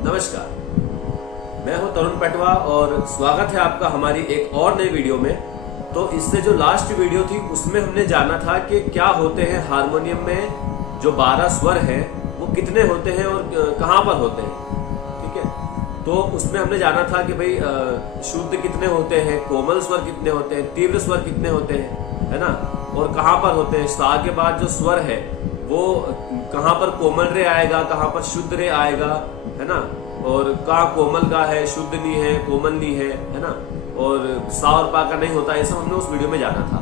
नमस्कार, मैं हूं तरुण पटवा और स्वागत है आपका हमारी एक और नई वीडियो में। तो इससे जो लास्ट वीडियो थी उसमें हमने जाना था कि क्या होते हैं हारमोनियम में जो 12 स्वर हैं वो कितने होते हैं और कहाँ पर होते हैं। ठीक है, तो उसमें हमने जाना था कि भाई शुद्ध कितने होते हैं, कोमल स्वर कितने होते हैं, तीव्र स्वर कितने होते हैं, है ना, और कहाँ पर होते हैं। सा के बाद जो स्वर है वो कहाँ पर कोमल रे आएगा, कहाँ पर शुद्ध रे आएगा, है ना, और कहाँ कोमल का है, शुद्ध नी है, कोमल नी है ना, और सा और पा का नहीं होता। ये सब हमने उस वीडियो में जाना था।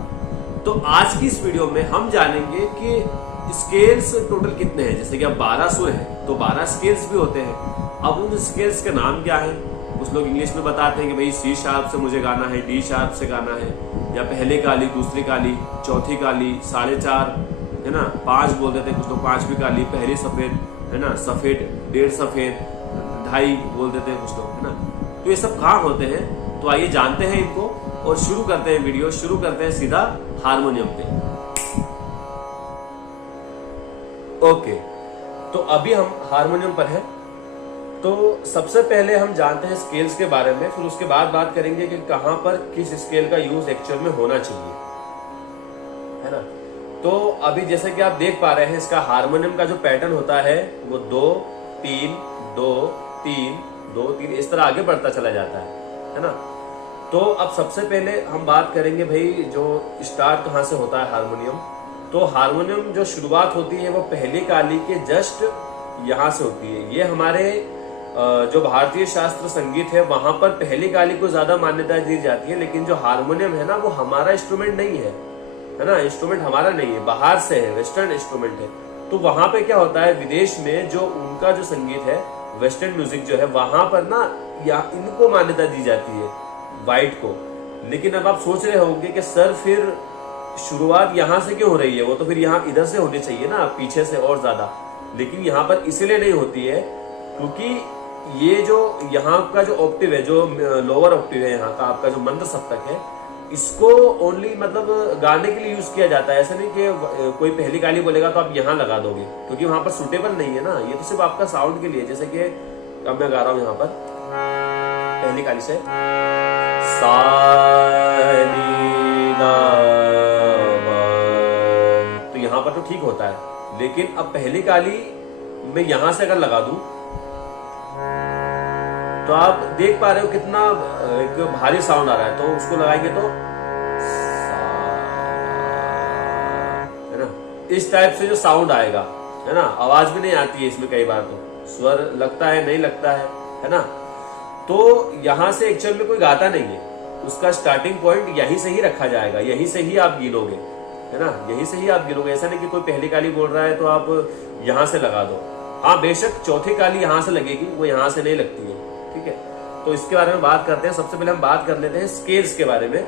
तो आज की इस वीडियो में हम जानेंगे कि स्केल्स टोटल कितने हैं। जैसे कि अब 12 सुर है तो 12 स्केल्स भी होते हैं। अब उन स्केल्स के नाम क्या है, कुछ लोग इंग्लिश में बताते हैं कि भाई सी शार्प से मुझे गाना है, डी शार्प से गाना है, या पहले काली, दूसरी काली, चौथी काली, 4.5, है ना, 5 बोल देते हैं कुछ लोग, 5वीं काली, पहली सफेद, है ना, सफेद, 1.5 सफेद, 2.5 बोल देते हैं कुछ लोग, है ना। तो ये सब कहाँ होते हैं, तो आइए जानते हैं इनको और शुरू करते हैं वीडियो। शुरू करते हैं सीधा हारमोनियम पे। ओके, तो अभी हम हारमोनियम पर हैं। तो सबसे पहले हम जानते हैं स्केल्स के बारे में, फिर उसके बाद बात करेंगे कि कहां पर किस स्केल का यूज एक्चुअल में होना चाहिए, है ना। तो अभी जैसे कि आप देख पा रहे हैं, इसका हारमोनियम का जो पैटर्न होता है वो 2 3 2 3 2 3 इस तरह आगे बढ़ता चला जाता है ना। तो अब सबसे पहले हम बात करेंगे भाई जो स्टार्ट कहाँ से होता है हारमोनियम। तो हारमोनियम जो शुरुआत होती है वो पहली काली के जस्ट यहाँ से होती है। ये हमारे जो भारतीय शास्त्र संगीत है वहां पर पहली काली को ज्यादा मान्यता दी जाती है, लेकिन जो हारमोनियम है ना वो हमारा इंस्ट्रूमेंट नहीं है ना, इंस्ट्रूमेंट हमारा नहीं है, बाहर से है, वेस्टर्न इंस्ट्रूमेंट है। तो वहां पे क्या होता है, विदेश में जो उनका जो संगीत है, वेस्टर्न म्यूजिक जो है, वहां पर ना या इनको मान्यता दी जाती है, वाइट को। लेकिन अब आप सोच रहे होंगे कि सर फिर शुरुआत यहाँ से क्यों हो रही है, वो तो फिर यहाँ इधर से होनी चाहिए ना, पीछे से और ज्यादा। लेकिन यहाँ पर इसलिए नहीं होती है क्योंकि ये जो यहाँ का जो ऑक्टिव है, जो लोअर ऑक्टिव है, यहाँ का आपका जो मंद सप्तक है, इसको ओनली मतलब गाने के लिए यूज किया जाता है। ऐसा नहीं कि कोई पहली काली बोलेगा तो आप यहाँ लगा दोगे, क्योंकि वहां पर सुटेबल नहीं है ना। ये तो सिर्फ आपका साउंड के लिए। जैसे कि अब मैं गा रहा हूं यहाँ पर पहली काली से, सा नी दा पा, तो यहाँ पर तो ठीक होता है। लेकिन अब पहली काली मैं यहां से अगर लगा दूं तो आप देख पा रहे हो कितना एक भारी साउंड आ रहा है। तो उसको लगाएंगे तो है ना, इस टाइप से जो साउंड आएगा, है ना। आवाज भी नहीं आती है इसमें, कई बार तो स्वर लगता है, नहीं लगता है ना। तो यहां से एक्चुअल में कोई गाता नहीं है, उसका स्टार्टिंग पॉइंट यहीं से ही रखा जाएगा, यहीं से ही आप गिनोगे, है ना, यहीं से ही आप गिनोगे। ऐसा नहीं कि कोई पहली काली बोल रहा है तो आप यहां से लगा दो। हाँ, बेशक चौथी काली यहां से लगेगी, वो यहां से नहीं लगती है। ठीक है, तो इसके बारे में बात करते हैं। सबसे पहले हम बात कर लेते हैं स्केल्स के बारे में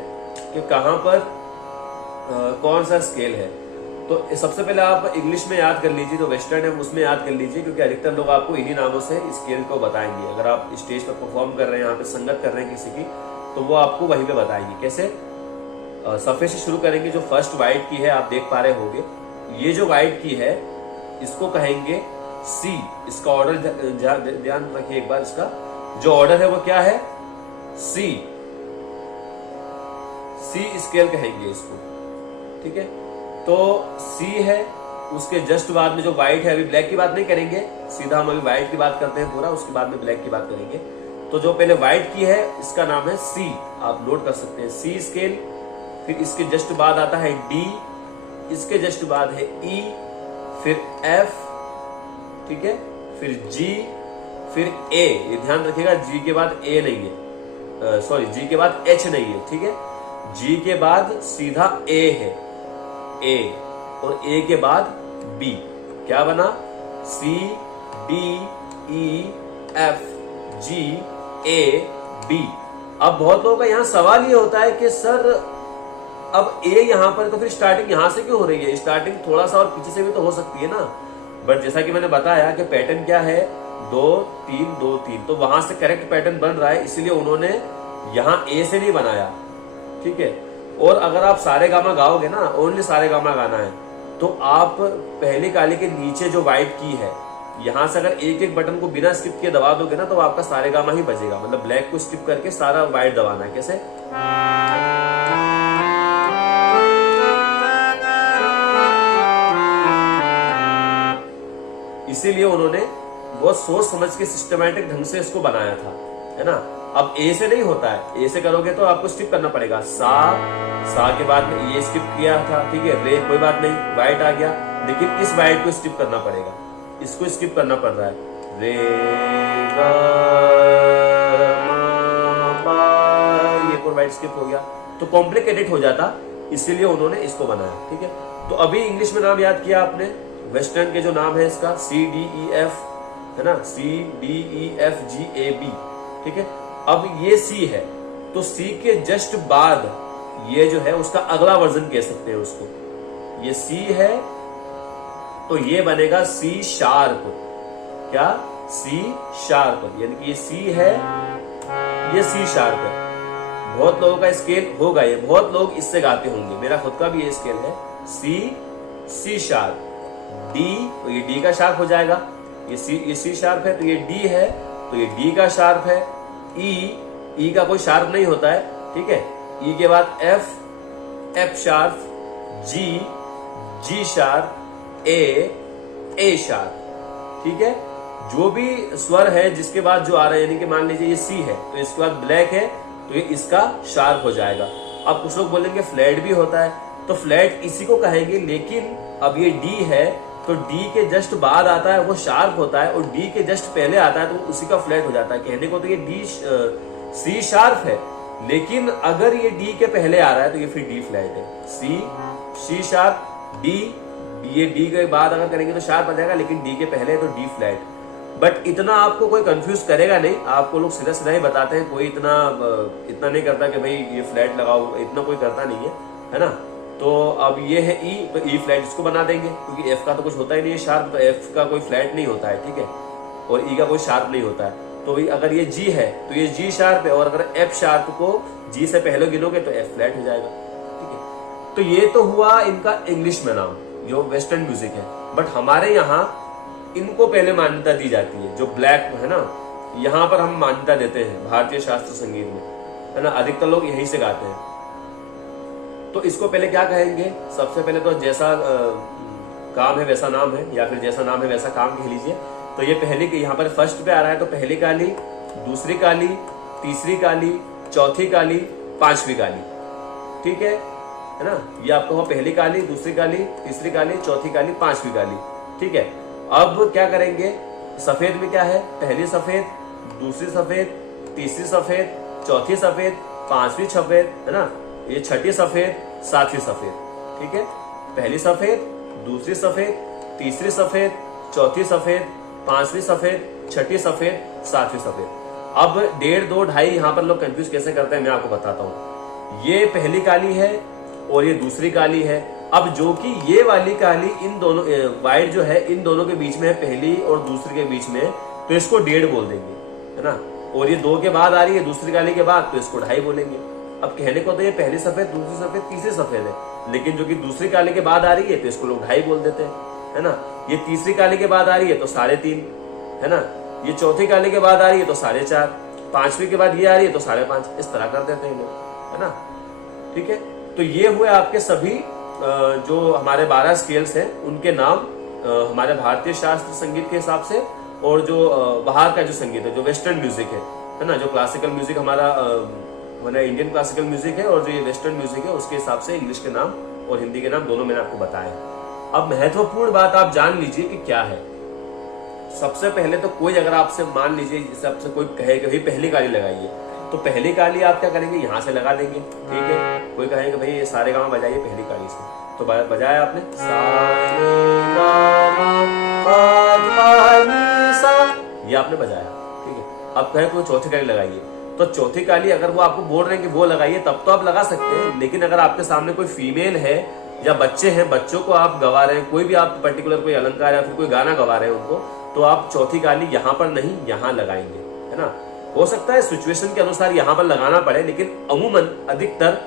कि कहां पर कौन सा स्केल है। तो सबसे पहले आप इंग्लिश में याद कर लीजिए, जो वेस्टर्न है उसमें याद कर लीजिए, क्योंकि अधिकतर लोग आपको इन्हीं नामों से स्केल को बताएंगे। अगर आप स्टेज पर परफॉर्म कर रहे हैं, यहाँ पे संगत कर रहे हैं किसी की, तो वो आपको वहीं पे बताएंगे। कैसे, सफेद से शुरू करेंगे। जो फर्स्ट वाइट की है आप देख पा रहे होंगे, ये जो वाइट की है इसको कहेंगे सी। इसका ऑर्डर ध्यान रखिए एक बार, इसका जो ऑर्डर है वो क्या है, सी। सी स्केल कहेंगे इसको। ठीक है, तो सी है। उसके जस्ट बाद में जो व्हाइट है, अभी ब्लैक की बात नहीं करेंगे, सीधा हम अभी व्हाइट की बात करते हैं पूरा, उसके बाद में ब्लैक की बात करेंगे। तो जो पहले व्हाइट की है इसका नाम है सी, आप नोट कर सकते हैं, सी स्केल। फिर इसके जस्ट बाद आता है डी, इसके जस्ट बाद है ई, फिर एफ, ठीक है, फिर जी, फिर ए। ये ध्यान रखिएगा, जी के बाद ए नहीं है, सॉरी, जी के बाद एच नहीं है। ठीक है, जी के बाद सीधा ए है, ए, और ए के बाद बी। क्या बना, C D E F G A B. अब बहुत लोगों का यहाँ सवाल ये होता है कि सर अब ए यहाँ पर तो फिर स्टार्टिंग यहाँ से क्यों हो रही है, स्टार्टिंग थोड़ा सा और पीछे से भी तो हो सकती है ना। बट जैसा कि मैंने बताया कि पैटर्न क्या है, 2 3 2 3, तो वहां से करेक्ट पैटर्न बन रहा है, इसलिए उन्होंने यहाँ ए से नहीं बनाया। ठीक है, और अगर आप सारे गामा गाओगे ना, ओनली सारे गामा गाना है, तो आप पहली काली के नीचे जो व्हाइट की है यहाँ से अगर एक एक बटन को बिना स्किप किए दबा दोगे ना तो आपका सारेगामा ही बजेगा। मतलब ब्लैक को स्किप करके सारा वाइट दबाना है। कैसे? इसीलिए उन्होंने बहुत सोच समझ के सिस्टमैटिक ढंग से इसको बनाया था, है ना। अब ए से नहीं होता है, ए से करोगे तो आपको स्किप करना पड़ेगा। सा के बाद में ये स्किप किया था, ठीक है। रे कोई बात नहीं, वाइट आ गया, लेकिन इस वाइट को स्किप करना पड़ेगा, इसको स्किप करना पड़ रहा है। रे गा मा पा, ये कोई वाइट स्किप हो गया तो कॉम्प्लिकेटेड हो जाता, इसीलिए उन्होंने इसको बनाया, ठीक है। तो अभी इंग्लिश में नाम याद किया आपने, वेस्टर्न के जो नाम है इसका CDEF, है ना, CDEFGAB, ठीक है। अब ये C है, तो C के जस्ट बाद ये जो है उसका अगला वर्जन कह सकते हैं उसको। ये C है तो ये बनेगा C शार्प। क्या? C शार्प, यानी कि ये C है, ये C शार्प है। बहुत लोगों का स्केल होगा, ये बहुत लोग इससे गाते होंगे, मेरा खुद का भी ये स्केल है। C शार्प, D, तो ये D का शार्प हो जाएगा। ये C शार्प है तो ये D है, तो ये D का शार्प है। E का कोई शार्प नहीं होता है, ठीक है। E के बाद F sharp, G sharp, A sharp, ठीक है। जो भी स्वर है जिसके बाद जो आ रहा है, यानी कि मान लीजिए ये C है तो इसके बाद ब्लैक है तो ये इसका शार्प हो जाएगा। अब कुछ लोग बोलेंगे फ्लैट भी होता है, तो फ्लैट इसी को कहेंगे, लेकिन अब ये D है तो D के जस्ट बाद आता है वो शार्प होता है, और D के जस्ट पहले आता है तो उसी का फ्लैट हो जाता है। कहने को तो ये C शार्प है, लेकिन अगर ये D के पहले आ रहा है तो ये फिर D फ्लैट है। C शार्प, D, ये D के बाद अगर करेंगे तो शार्प आ जाएगा, लेकिन D के पहले है तो D फ्लैट। बट इतना आपको कोई कंफ्यूज करेगा नहीं, आपको लोग सीधा सीधा ही बताते हैं, कोई इतना नहीं करता कि भाई ये फ्लैट लगाओ, इतना कोई करता नहीं है ना। तो अब ये है E, तो E फ्लैट इसको बना देंगे, क्योंकि F का तो कुछ होता ही नहीं है शार्प, तो F का कोई फ्लैट नहीं होता है, ठीक है, और E का कोई शार्प नहीं होता है। तो अगर ये G है तो ये G शार्प है, और अगर F शार्प को G से पहले गिनोगे तो F फ्लैट हो जाएगा, ठीक है। तो ये तो हुआ इनका इंग्लिश में नाम, जो वेस्टर्न म्यूजिक है। बट हमारे यहाँ इनको पहले मान्यता दी जाती है, जो ब्लैक है ना, यहाँ पर हम मान्यता देते हैं भारतीय शास्त्रीय संगीत में, है ना। अधिकतर लोग यहीं से गाते हैं। तो इसको पहले क्या कहेंगे? सबसे पहले तो जैसा काम है वैसा नाम है, या फिर जैसा नाम है वैसा काम कह लीजिए। तो ये पहली, यहाँ पर फर्स्ट पे आ रहा है तो पहली काली, दूसरी काली, तीसरी काली, चौथी काली, पांचवी काली, ठीक है ना। ये आपको हुआ पहली काली, दूसरी काली, तीसरी काली, चौथी काली, पांचवी काली, ठीक है। अब क्या करेंगे? सफेद में क्या है? पहली सफेद, दूसरी सफेद, तीसरी सफेद, चौथी सफेद, पांचवी सफेद, है ना। ये छठी सफेद, सातवीं सफेद, ठीक है। पहली सफेद, दूसरी सफेद, तीसरी सफेद, चौथी सफेद, पांचवी सफेद, छठी सफेद, सातवीं सफेद। अब 1.5, 2, 2.5 यहाँ पर लोग कंफ्यूज कैसे करते हैं मैं आपको बताता हूँ। ये पहली काली है और ये दूसरी काली है। अब जो कि ये वाली काली इन दोनों वाइट जो है इन दोनों के बीच में है, पहली और दूसरी के बीच में, तो इसको 1.5 बोल देंगे, है ना। और ये 2 के बाद आ रही है दूसरी काली के बाद, तो इसको 2.5 बोलेंगे। अब कहने को तो ये पहली सफेद, दूसरी सफेद, तीसरी सफेद है, लेकिन जो कि दूसरी काली के बाद आ रही है तो इसको लोग 2.5 बोल देते हैं, है ना। ये तीसरी काली के बाद आ रही है तो 3.5, है ना। ये चौथी काली के बाद आ रही है तो 4.5, पांचवी के बाद ये आ रही है तो 5.5, इस तरह कर देते हैं लोग, है ना, ठीक है। तो ये हुए आपके सभी जो हमारे 12 स्केल्स हैं उनके नाम हमारे भारतीय शास्त्रीय संगीत के हिसाब से, और जो बाहर का जो संगीत है, जो वेस्टर्न म्यूजिक है ना, जो क्लासिकल म्यूजिक हमारा इंडियन क्लासिकल म्यूजिक है, और जो ये वेस्टर्न म्यूजिक है उसके हिसाब से इंग्लिश के नाम और हिंदी के नाम दोनों मैंने आपको बताए। अब महत्वपूर्ण बात आप जान लीजिए कि क्या है। सबसे पहले तो कोई अगर आपसे मान लीजिए जैसे आपसे कोई कहे कि भाई पहली काली लगाइए, तो पहली काली आप क्या करेंगे? यहाँ से लगा देंगे, ठीक है। कोई कहेगा भाई ये सारे गाँव बजाइए पहली काली से, तो बजाया आपने ये आपने बजाया, ठीक है। अब कहे कोई चौथी काली लगाइए, तो चौथी काली अगर वो आपको बोल रहे हैं कि वो लगाइए तब तो आप लगा सकते हैं, लेकिन अगर आपके सामने कोई फीमेल है या बच्चे हैं, बच्चों को आप गवा रहे हैं, कोई भी आप पर्टिकुलर कोई अलंकार या फिर कोई गाना गवा रहे हैं उनको, तो आप चौथी काली यहाँ पर नहीं यहाँ लगाएंगे, है ना। हो सकता है सिचुएशन के अनुसार यहाँ पर लगाना पड़े, लेकिन अमूमन अधिकतर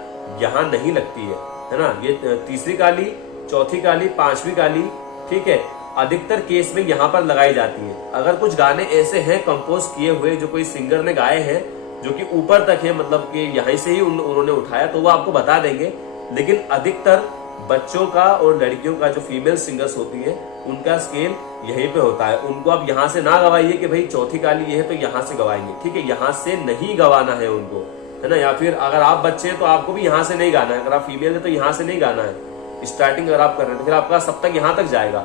यहाँ नहीं लगती है ना। ये तीसरी काली, चौथी काली, पांचवी काली, ठीक है, अधिकतर केस में यहाँ पर लगाई जाती है। अगर कुछ गाने ऐसे हैं कंपोज किए हुए जो कोई सिंगर ने गाए हैं जो कि ऊपर तक है, मतलब कि यहीं से ही उन्होंने उठाया, तो वो आपको बता देंगे। लेकिन अधिकतर बच्चों का और लड़कियों का जो फीमेल सिंगर्स होती है उनका स्केल यहीं पे होता है। उनको आप यहाँ से ना गवाइए कि भाई चौथी काली ये है तो यहाँ से गवाएंगे, ठीक है, यहाँ से नहीं गवाना है उनको, है ना। या फिर अगर आप बच्चे हैं तो आपको भी यहाँ से नहीं गाना है, अगर आप फीमेल है तो यहाँ से नहीं गाना है। स्टार्टिंग अगर आप कर रहे हैं तो फिर आपका सब तक यहाँ तक जाएगा,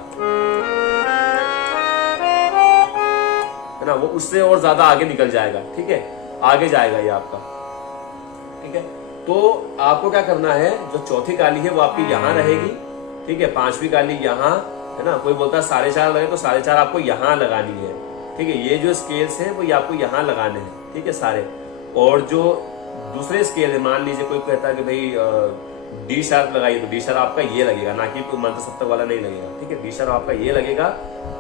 है ना, वो उससे और ज्यादा आगे निकल जाएगा, ठीक है, आगे जाएगा ये आपका, ठीक है। तो आपको क्या करना है, जो चौथी काली है वो आपकी यहाँ रहेगी, ठीक है, पांचवी काली यहाँ, है ना। कोई बोलता है 4.5 लगे तो 4.5 आपको यहाँ लगानी है, ठीक है। ये जो स्केल्स है वो ये आपको यहाँ लगाने हैं, ठीक है, सारे। और जो दूसरे स्केल है, मान लीजिए कोई कहता है कि भाई डी शार्प लगाइए, तो डी शार्प आपका ये लगेगा, ना कि मंत्र सप्तक वाला नहीं लगेगा, ठीक है। डी शार्प आपका ये लगेगा,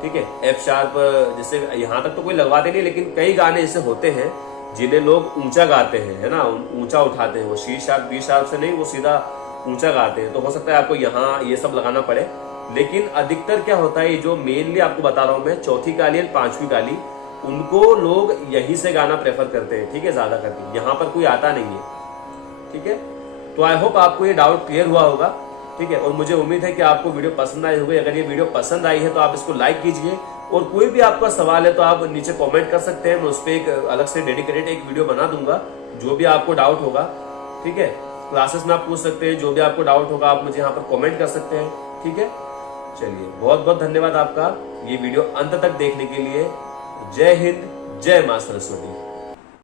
ठीक है। एफ शार्प जैसे यहाँ तक तो कोई लगवाते नहीं, लेकिन कई गाने ऐसे होते हैं जिन्हें लोग ऊंचा गाते हैं, है ना, ऊंचा उठाते हैं, वो सी शार्प बी शार्प से नहीं, वो सीधा ऊंचा गाते हैं, तो हो सकता है आपको यहाँ ये सब लगाना पड़े। लेकिन अधिकतर क्या होता है, जो मेनली आपको बता रहा हूं मैं, चौथी काली और पांचवी काली, उनको लोग यहीं से गाना प्रेफर करते हैं, ठीक है, ज्यादा करके, यहाँ पर कोई आता नहीं है, ठीक है। तो आई होप आपको ये डाउट क्लियर हुआ होगा, ठीक है। और मुझे उम्मीद है कि आपको वीडियो पसंद आई होगी। अगर ये वीडियो पसंद आई है तो आप इसको लाइक कीजिए, और कोई भी आपका सवाल है तो आप नीचे कमेंट कर सकते हैं, मैं उस पर एक अलग से डेडिकेटेड एक वीडियो बना दूंगा, जो भी आपको डाउट होगा, ठीक है। क्लासेस में आप पूछ सकते हैं, जो भी आपको डाउट होगा आप मुझे यहाँ पर कमेंट कर सकते हैं, ठीक है। चलिए, बहुत बहुत धन्यवाद आपका ये वीडियो अंत तक देखने के लिए। जय हिंद, जय मां सरस्वती।